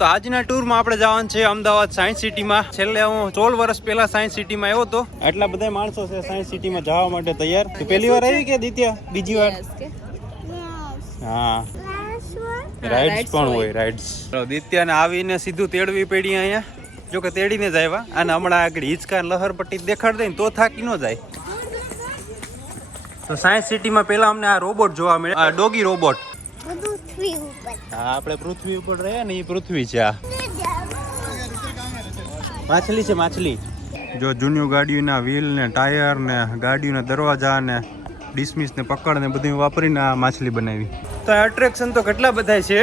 તો આજના ટૂરમાં આપણે જવાનું છે અમદાવાદ સાયન્સ સિટીમાં છેલ્લે હું સોળ વર્ષ પહેલા સાયન્સ સિટીમાં આવ્યો હતો. આટલા બધા માણસો છે સાયન્સ સિટીમાં જવા માટે તૈયાર. તું પહેલી વાર આવી કે દિત્ય બીજી વાર? હા. રાઇડ્સ પણ હોય રાઇડ્સ દિત્યાને આવીને સીધું તેડવી પડી અહીંયા. જો કે તેડીને જ આવ્યા. અને હમણાં આગળ હિંચકા લહરપટ્ટી દેખાડ દે તો થાકી ન જાય. તો સાયન્સ સિટીમાં પહેલા અમને આ રોબોટ જોવા મળે આ ડોગી રોબોટ પૃથ્વી ઉપર. હા આપણે પૃથ્વી ઉપર રહે ને એ પૃથ્વી છે આ માછલી છે માછલી. જો જૂની ગાડીઓના વ્હીલ ને ટાયર ને ગાડીઓના દરવાજા ને ડિસમિસ ને પકડ ને બધું વાપરીને આ માછલી બનાવી. તો એટ્રેક્શન તો કેટલા બધા છે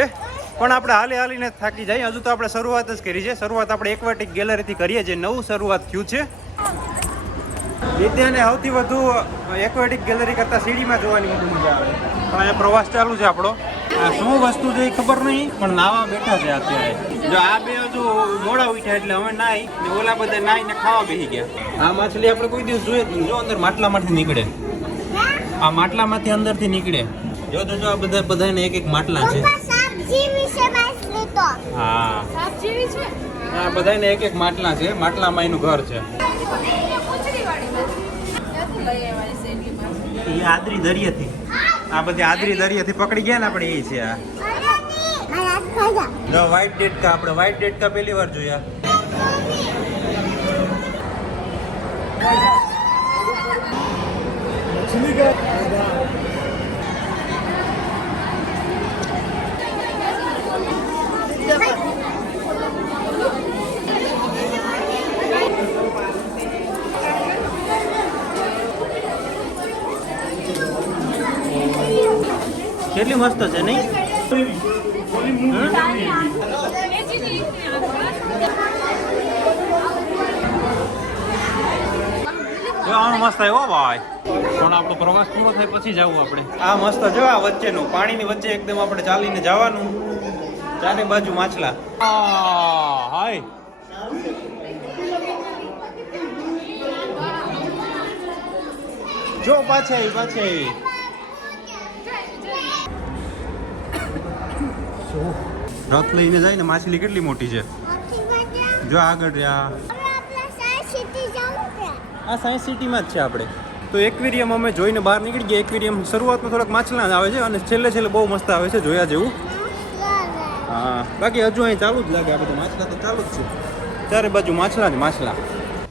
પણ આપણે હાલી હાલીને થાકી જાય. હજુ તો આપણે શરૂઆત જ કરી છે. શરૂઆત આપણે એકવાટિક ગેલેરીથી કરીએ છીએ. નવું શરૂઆત થયું છે. વિદ્યાને સૌથી વધુ એક્વાટિક ગેલેરી કરતાં સીડીમાં જોવાની વધુ મજા આવે. પણ અહીંયા પ્રવાસ ચાલુ છે આપણો. આ શું વસ્તુ છે એ ખબર નહીં પણ નાવા બેઠા છે અત્યારે. જો આ બે હજુ મોડા ઉઠ્યા એટલે અમે નાઈ ને ઓલા બધા નાઈ ને ખાવા બેસી ગયા. આ માછલી આપણે કોઈ દિવસ જોઈએ જ જો અંદર માટલામાંથી નીકળે. આ માટલામાંથી અંદરથી નીકળે. જો તો જો આ બધા બધાને એક એક માટલા છે. પપ્પા સબ્જી વિશે માછલી તો. હા. આ બધાને એક એક માટલા છે. માટલામાં એનું ઘર છે. ક્યાંથી લઈ આવવાની છે એટલી માછલી? એ આદરી દરિયાથી. આ બધી આદરી દરિયાથી પકડી ગયા ને આપણે એ છે આ. મારા ડેટ કા વ્હાઈટ આપણે વ્હાઈટ ડેટકા પહેલી વાર જોયા. કેટલી મસ્ત છે નહીં? મસ્ત આવ્યો ભાઈ. પણ આપણો પ્રવાસ પૂરો થાય પછી જવું આપણે. આ મસ્ત જો આ વચ્ચેનું. પાણીની વચ્ચે એકદમ આપણે ચાલીને જવાનું. ચારે બાજુ માછલા. હાય. જો પાછે પાછે રથ લઈને જાય ને માછલી કેટલી મોટી છે? જો આગળ રહ્યા. આ સાયન્સ સિટીમાં જ છે આપણે. તો એકવેરિયમ અમે જોઈને બહાર નીકળી ગયા. એકવેરિયમ શરૂઆતમાં થોડાક માછલા જ આવે છે અને છેલ્લે છેલ્લે બહુ મસ્ત આવે છે જોયા જેવું. હા. બાકી હજુ અહીં ચાલુ જ લાગે. આ બધા માછલા તો ચાલુ જ છે. ચારે બાજુ માછલા જ માછલા.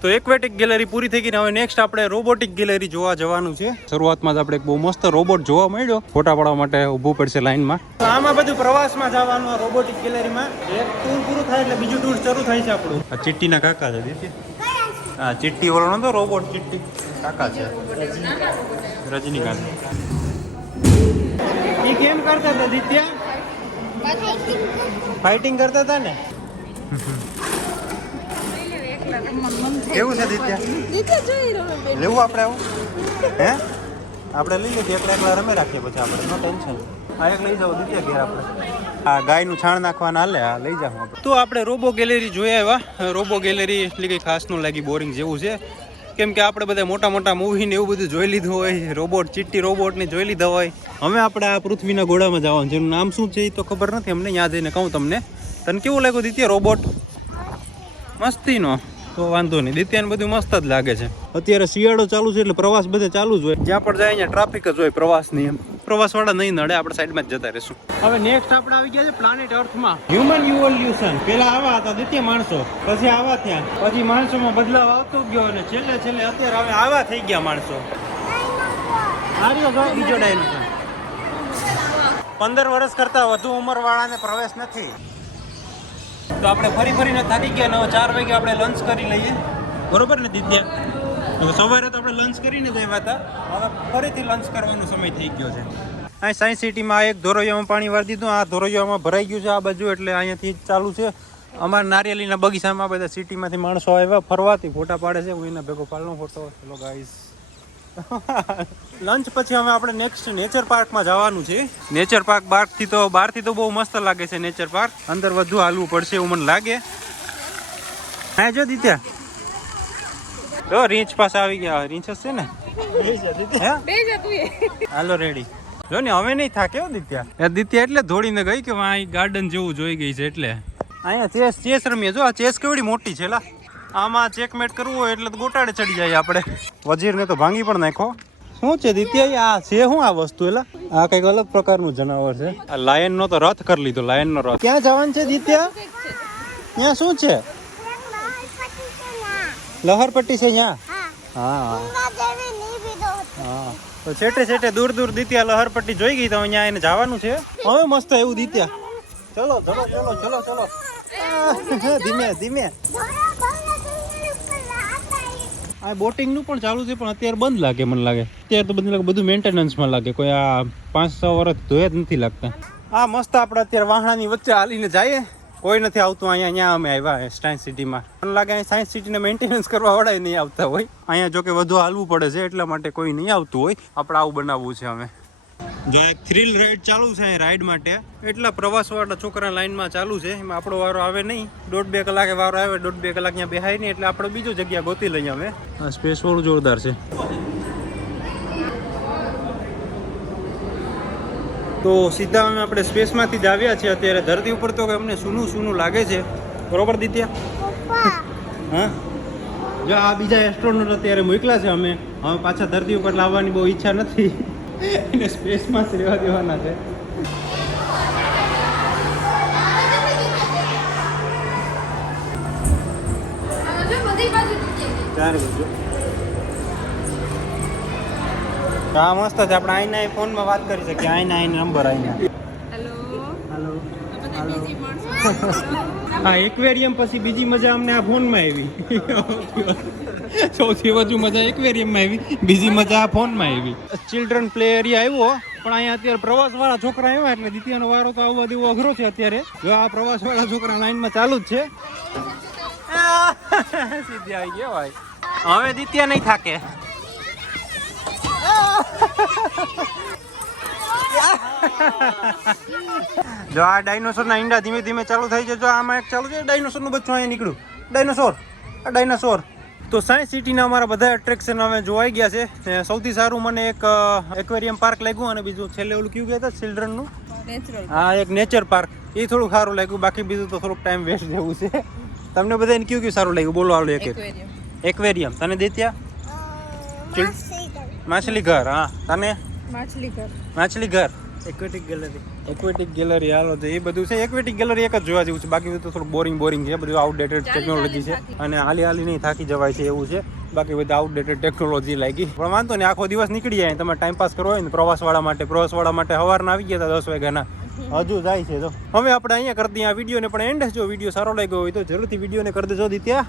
તો એકવેટિક ગેલેરી પૂરી થઈ ગઈ ને હવે નેક્સ્ટ આપણે રોબોટિક ગેલેરી જોવા જવાનું છે. શરૂઆતમાં જ આપણે એક બહુ મસ્ત રોબોટ જોવા મળ્યો. ફોટા પાડવા માટે ઊભું પડશે લાઈનમાં તો આમાં બધું પ્રવાસમાં જવાનું રોબોટિક ગેલેરીમાં એક ટૂર પૂરું થાય એટલે બીજું ટૂર શરૂ થાય છે આપણું. આ ચિટ્ટીના કાકા છે દીદી હા ચિટ્ટી વાળો નતો રોબોટ ચિટ્ટી કાકા છે. રજનીકાંત. એ કેમ કરતા હતા દિત્યા? ફાઇટિંગ કરતા હતા ને. કેવું છે દિત્યા. લેવું આપણે આવું? હે? આપણે લઈ લઈએ એકલા એકલા રમે રાખીએ પછી આપણે. No tension. આ એક લઈ જાઓ દીધે ઘેર આપણે. આ ગાયનું છાણ નાખવાના હાલે આ લઈ જાવ આપણે. તો આપણે રોબો ગેલેરી જોયા એવા રોબો ગેલેરી એટલી કંઈ ખાસનું લાગી બોરિંગ જેવું છે. કેમ કે આપણે બધા મોટા મોટા મૂવી ને એવું બધું જોઈ લીધું હોય રોબોટ ચિટ્ટી રોબોટ ને જોઈ લીધા હોય. હવે આપણે આ પૃથ્વીના ગોળામાં જવાનું જેનું નામ શું છે એ તો ખબર નથી અમને ત્યાં જઈને કહું તમને. તને કેવું લાગ્યું દીત્ય રોબોટ મસ્તીનો. તો વાંધો નહીં. દિત્યાને બધું મસ્ત જ લાગે છે. અત્યારે શિયાળો ચાલુ છે એટલે પ્રવાસ બધે ચાલુ જ હોય. જ્યાં પણ જાય અહીંયા ટ્રાફિક જ હોય પ્રવાસની એમ. પ્રવાસ વાળા નહીં નડે આપણે સાઈડમાં જ જતા રહીશું. હવે નેક્સ્ટ આપણે આવી ગયા છે પ્લાનેટ અર્થમાં હ્યુમન ઇવોલ્યુશન પેલા આવા હતા દિત્ય માણસો. પછી આવા થયા. પછી માણસોમાં બદલાવ આવતો ગયો અને છેલ્લે છેલ્લે અત્યારે હવે આવા થઈ ગયા માણસો. આર્યો રહ્યો જો બીજો ડાયનોસોર. પંદર વર્ષ કરતા વધુ ઉંમર વાળાને પ્રવેશ નથી. તો આપણે ફરી ફરીને થાકી ગયા ને ચાર વાગે આપણે લંચ કરી લઈએ. બરોબર ને દિત્યા સવારે તો આપણે લંચ કરીને જ આવ્યા હતા. હવે ફરીથી લંચ કરવાનો સમય થઈ ગયો છે. અહીં સાયન્સ સિટીમાં એક ધોરૈયામાં પાણી વાળી દીધું. આ ધોરૈયામાં ભરાઈ ગયું છે આ બાજુ, એટલે અહીંયાથી ચાલુ છે. અમારા નારિયેલીના બગીચામાં બધા સિટીમાંથી માણસો આવ્યા, ફરવાથી ફોટા પાડે છે. હું એના ભેગો પાડનો ફોટો. ચલો ગાઈસ લંચ પછી હવે આપણે નેક્સ્ટ નેચર પાર્કમાં જવાનું છે. નેચર પાર્ક બહારથી તો બહારથી તો બહુ મસ્ત લાગે છે નેચર પાર્ક અંદર વધુ હાલવું પડશે એવું મને લાગે. હા જો દિત્યા. જો રીંછ પાસે આવી ગયા. રીંચ છે ને? હાલો રેડી જો ને હવે નહીં થાકે હો દિત્યા. એ દિત્યા એટલે ધોડીને ગઈ કે વાં ગાર્ડન જેવું જોઈ ગઈ છે એટલે? અહીંયા ચેસ ચેસ રમીએ. જો આ ચેસ કેવડી મોટી છે લા. આમાં ચેકમેટ કરવું હોય એટલે તો ગોટાડે ચડી જાય આપણે. વજીરને તો ભાંગી પણ નાખો શું છે દિત્ય આ છે શું આ વસ્તુ એલા? આ કંઈક અલગ પ્રકારનું જનાવર છે. આ લાયન નો તો રથ કરી લીધો લાયન નો રથ. ક્યાં જવાનું છે દિત્ય ત્યાં શું છે? લહરપટ્ટી છે અહીંયા હા. હા. હા તો છેટે છેટે દૂર દૂર દિત્યા લહરપટ્ટી જોઈ ગઈ તો અહીંયા એને જવાનું છે. હવે મસ્ત એવું દિત્યા ચલો ચલો ચલો ચલો ચલો. ધીમે ધીમે ધોરા ગંગા દેવી ઉપર આતા આ બોટિંગનું પણ ચાલુ છે, પણ અત્યારે બંધ લાગે મને લાગે. અત્યારે તો બધું લાગે બધું મેન્ટેનન્સમાં લાગે. કોઈ આ પાંચ છ વર્ષ ધોયા જ નથી લાગતા. આ મસ્ત આપણે અત્યારે વાહણાની વચ્ચે હાલીને જઈએ. કોઈ નથી આવતું, અહીંયા અહીંયા અમે આવ્યા સાયન્સ સિટીમાં મને લાગે અહીં સાયન્સ સિટીને મેન્ટેનન્સ કરવા વાળા નહીં આવતા હોય. અહીંયા જોકે વધુ હાલવું પડે છે, એટલા માટે કોઈ નહીં આવતું હોય. આપણે આવું બનાવવું છે અમે. જો એક થ્રિલ રાઈડ ચાલુ છે અહીં રાઈડ માટે. એટલા પ્રવાસવાળા છોકરા લાઈનમાં ચાલુ છે. એમાં આપણો વારો આવે નહીં. દોઢ બે કલાકે વારો આવે દોઢ બે કલાક ત્યાં બેહાય નહીં એટલે આપણે બીજો જગ્યા ગોતી લઈએ અમે આ સ્પેસ વાળું જોરદાર છે. તો સીધા અમે આપણે સ્પેસમાંથી જ આવ્યા છીએ અત્યારે. ધરતી ઉપર તો અમને સૂનું સૂનું લાગે છે. બરોબર દિત્યા? હા? જો આ બીજા એસ્ટ્રોનોટ અત્યારે મોકલા છે અમે. હવે પાછા ધરતી ઉપર લાવવાની બહુ ઈચ્છા નથી. એને સ્પેસમાં જ રહેવા દેવાના છે. આમાં જો બધી બાજુ દીધી. ચાર બાજુ. હા મસ્ત છે. આપણે આઈના ફોનમાં વાત કરી શકીએ. આઈના આઈને નંબર આઈના. હેલો હેલો માણસો હા એક્વેરિયમ પછી બીજી મજા અમને આ ફોનમાં આવી. સૌથી વધુ મજા એકવેરિયમમાં આવી બીજી મજા આ ફોનમાં આવી. ચિલ્ડ્રન પ્લે એરિયા આવ્યો પણ અહીંયા અત્યારે પ્રવાસ વાળા છોકરા આવ્યા એટલે દ્વિતીયનો વારો તો આવવા દેવો અઘરો છે અત્યારે. જો આ પ્રવાસ વાળા છોકરા લાઈનમાં ચાલુ જ છે. સીધી આવી ગયો ભાઈ. હવે દ્વિતીય નહીં થાકે. જો આ ડાયનોસોર ના ઈંડા ધીમે ધીમે ચાલુ થઈ છે. જો આમાં એક ચાલુ છે ડાયનોસોરનું બચ્ચું અહીંયા નીકળ્યું. ડાયનોસોર આ ડાયનોસોર. તો સાયન્સ સિટીના અમારા બધા એટ્રેક્શન અમે જોવાઈ ગયા છે. સૌથી સારું મને એક એક્વેરિયમ પાર્ક લાગ્યું અને બીજું છેલ્લે ઓલું કયું ગયા હતા ચિલ્ડ્રનનું હા એક નેચર પાર્ક એ થોડું સારું લાગ્યું. બાકી બીજું તો થોડુંક ટાઈમ વેસ્ટ જેવું છે. તમને બધાને કયું કયું સારું લાગ્યું? બોલો આવડે એક એક. એક્વેરિયમ એક્વેરિયમ તને દેત્યા? માછલી ઘર હા. તને? માછલી ઘર માછલી ઘર એક્વેટિક ગેલેરી એક્વેટિક ગેલેરી હાલો તો એ બધું છે. એક્વેટિક ગેલેરી એક જ જોવા જેવું છે. બાકી બધું થોડું બોરિંગ બોરિંગ છે. બધું આઉટડેટેડ ટેકનોલોજી છે. અને હાલી હાલી નહીં થાકી જવાય છે એવું છે. બાકી બધું આઉટડેટેડ ટેકનોલોજી લાગી પણ વાંધો નહીં આખો દિવસ નીકળી જાય. તમે ટાઈમ પાસ કરવો હોય ને પ્રવાસવાળા માટે પ્રવાસવાળા માટે સવારના આવી ગયા હતા દસ વાગ્યાના. હજુ જાય છે તો હવે આપણે અહીંયા કરી દઈએ આ વિડીયોને પણ એન્ડ જો વીડિયો સારો લાગ્યો હોય તો જરૂરથી વિડીયોને કરી દેજો દિત્યા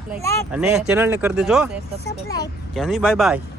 અને ચેનલને કરી દેજો. ક્યાંથી? Bye bye